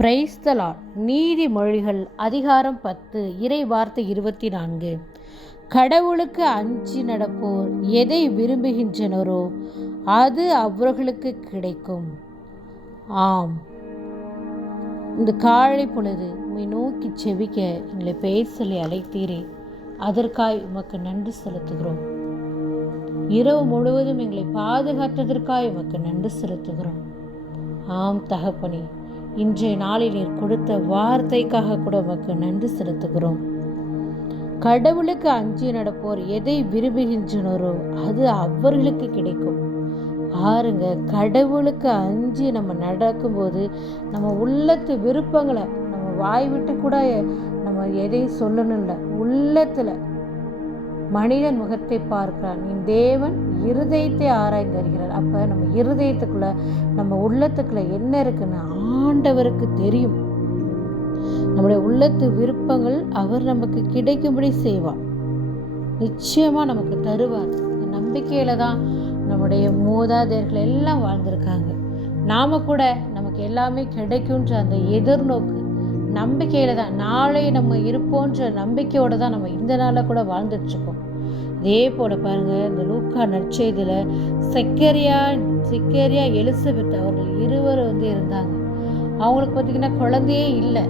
Praise the Lord நீதிமொழிகள் அதிகாரம் பத்து இறை வார்த்தை இருபத்தி நான்கு கடவுளுக்கு அஞ்சி நடப்போர் எதை விரும்புகின்றனரோ அது அவர்களுக்கு கிடைக்கும். ஆம். இந்த காலை பொழுது உண்மை நோக்கி செவிக்க எங்களை பெயர் சொல்லி அழைத்தீரே. அதற்காய் உமக்கு நன்றி செலுத்துகிறோம். இரவு முழுவதும் எங்களை பாதுகாத்ததற்காய் உமக்கு நன்றி செலுத்துகிறோம். ஆம் தகப்பனே. இன்றைய நாளில் நீர் கொடுத்த வார்த்தைக்காக கூட உமக்கு நன்றி செலுத்துகிறோம். கடவுளுக்கு அஞ்சு நடப்போர் எதை விரும்புகின்றனரோ அது அவர்களுக்கு கிடைக்கும். பாருங்க கடவுளுக்கு அஞ்சு நம்ம நடக்கும்போது நம்ம உள்ளத்து விருப்பங்களை நம்ம வாய் விட்டு கூட நம்ம எதை சொல்லணும் இல்லை உள்ளத்தில் மனிதன் முகத்தை பார்க்கிறான். என் தேவன் இருதயத்தை ஆராய்ந்து வருகிறார் அப்போ நம்ம இருதயத்துக்குள்ளே நம்ம உள்ளத்துக்குள்ளே என்ன இருக்குன்னு ஆண்டவருக்கு தெரியும். நம்முடைய உள்ளத்து விருப்பங்கள் அவர் நமக்கு கிடைக்கும்படி செய்வார். நிச்சயமா நமக்கு தருவார். நம்பிக்கையில தான் நம்முடைய மூதாதையர்கள் எல்லாம் வாழ்ந்திருக்காங்க. நாம கூட நமக்கு எல்லாமே கிடைக்குன்ற அந்த எதிர்நோக்கு நம்பிக்கையில தான். நாளை நம்ம இருப்போன்ற நம்பிக்கையோட தான் நம்ம இந்த நாளில் கூட வாழ்ந்துட்டு இருக்கோம் இதே போல பாருங்க இந்த லூக்கா நற்செய்தியில் செக்கரியா செக்கரியா எலிசபெத் அவர்கள் இருவர் வந்து இருந்தாங்க. அவங்களுக்கு பார்த்தீங்கன்னா குழந்தையே இல்லை.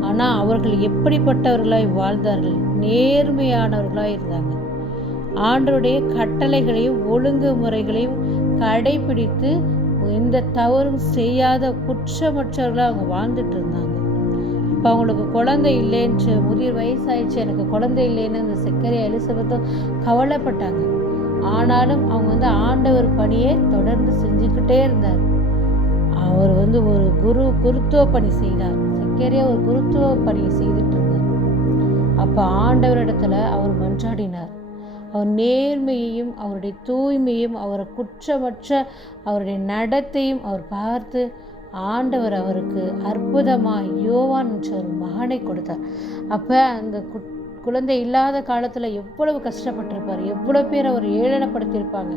ஆனால் அவர்கள் எப்படிப்பட்டவர்களாய் வாழ்ந்தார்கள்? நேர்மையானவர்களாக இருந்தாங்க. ஆண்டருடைய கட்டளைகளையும் ஒழுங்கு முறைகளையும் கடைபிடித்து எந்த தவறும் செய்யாத குற்றமற்றவர்களாக அவங்க வாழ்ந்துட்டு இருந்தாங்க. இப்போ அவங்களுக்கு குழந்தை இல்லைன்னு முதிர் வயசாயிடுச்சு எனக்கு குழந்தை இல்லைன்னு அந்த செக்கரியா எலிசபெத்தும் கவலைப்பட்டாங்க. ஆனாலும் அவங்க வந்து ஆண்டவர் பணியை தொடர்ந்து செஞ்சுக்கிட்டே இருந்தார். அவர் வந்து ஒரு குரு குருத்துவ பணி செய்தார். செக்கரியா ஒரு குருத்துவ பணியை செய்துட்டு இருந்தார் அப்போ ஆண்டவரிடத்துல அவர் மன்றாடினார். அவர் நேர்மையையும் அவருடைய தூய்மையும் அவரை குற்றமற்ற அவருடைய நடத்தையும் அவர் பார்த்து ஆண்டவர் அவருக்கு அற்புதமாக யோவான் என்ற ஒரு மகனை கொடுத்தார். அப்போ அந்த குட் குழந்தை இல்லாத காலத்தில் எவ்வளவு கஷ்டப்பட்டிருப்பார் எவ்வளோ பேர் அவர் ஏளனப்படுத்தியிருப்பாங்க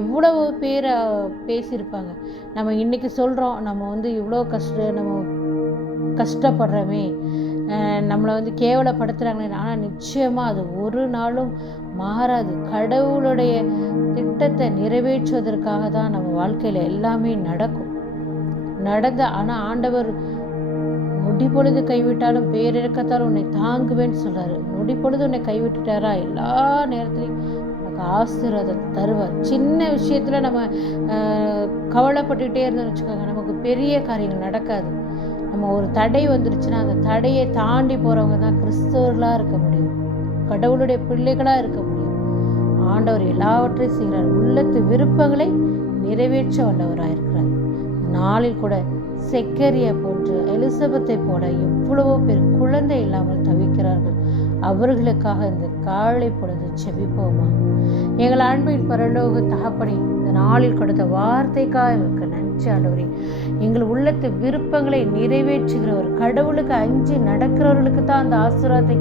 எவ்வளவு பேர் பேசியிருப்பாங்க. நம்ம இன்னைக்கு சொல்கிறோம் நம்ம வந்து இவ்வளோ கஷ்ட நம்ம கஷ்டப்படுறோமே நம்மளை வந்து கேவலப்படுத்துகிறாங்களே ஆனால் நிச்சயமாக அது ஒரு நாளும் மாறாது. கடவுளுடைய திட்டத்தை நிறைவேற்றுவதற்காக தான் நம்ம வாழ்க்கையில் எல்லாமே நடக்கும். நடந்த ஆனால் ஆண்டவர் நொடி பொழுது கைவிட்டாலும் பேரிறக்கத்தால் உன்னை தாங்குவேன்னு சொல்றாரு. நொடி பொழுது உன்னை கைவிட்டுட்டாரா? எல்லா நேரத்துலையும் உனக்கு ஆசீர்வாதம் தருவார். சின்ன விஷயத்துல நம்ம கவலைப்பட்டுக்கிட்டே இருந்தோம்னு வச்சுக்கோங்க நமக்கு பெரிய காரியங்கள் நடக்காது. நம்ம ஒரு தடை வந்துருச்சுன்னா அந்த தடையை தாண்டி போறவங்க தான் கிறிஸ்தவர்களாக இருக்க முடியும். கடவுளுடைய பிள்ளைகளாக இருக்க முடியும். ஆண்டவர் எல்லாவற்றையும் செய்கிறார். உள்ளத்து விருப்பங்களை நிறைவேற்ற வல்லவராக இருக்கிறார் நாளில் கூட செக்கரியா போன்று எலிசபத்தை போல எவ்வளவோ பேர் குழந்தை இல்லாமல் தவிக்கிறார்கள். அவர்களுக்காக இந்த காலை பொழுது செபிப்போமா? எங்கள் அன்பின் பரலோக தகப்பனை இந்த நாளில் கொடுத்த வார்த்தைக்காக எங்களுக்கு நன்றி ஆண்டவரே. எங்கள் உள்ளத்து விருப்பங்களை நிறைவேற்றுகிறவர் கடவுளுக்கு அஞ்சு நடக்கிறவர்களுக்கு தான் அந்த ஆசீர்வாதத்தை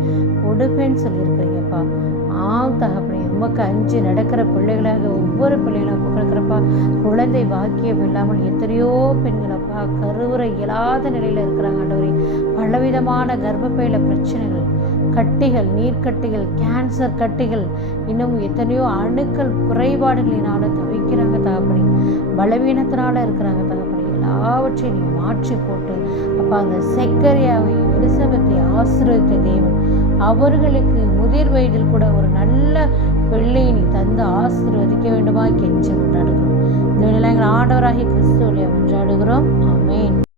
கொடுப்பேன்னு சொல்லியிருக்கிறீங்கப்பா. ஆம் தகப்பனை. உமக்கு அஞ்சு நடக்கிற பிள்ளைகளாக ஒவ்வொரு பிள்ளைகளும் புகழ்கிறப்பா குழந்தை வாக்கியம் இல்லாமல் எத்தனையோ பெண்களப்பா கருவுரை இயலாத நிலையில் இருக்கிறாங்க ஆண்டவரே. பலவிதமான கர்ப்பப்பையில பிரச்சனைகள் கட்டிகள் நீர்க்கட்டிகள் கேன்சர் கட்டிகள் இன்னும் எத்தனையோ அணுக்கள் குறைபாடுகளினால தவிக்கிறாங்க தகப்படி பலவீனத்தினால இருக்கிறாங்க தகப்படி எல்லாவற்றையும் நீ மாற்றி போட்டு அப்போ அந்த செக்கரியாவை எலிசபத்தை ஆசிரியத்த தேவன் அவர்களுக்கு முதிர் வயதில் கூட ஒரு நல்ல கெஞ்சி கொண்டாடுகிறோம் இந்த வேளையில் எங்கள் ஆண்டவராகி கிறிஸ்துவலை கொண்டாடுகிறோம் ஆமேன்.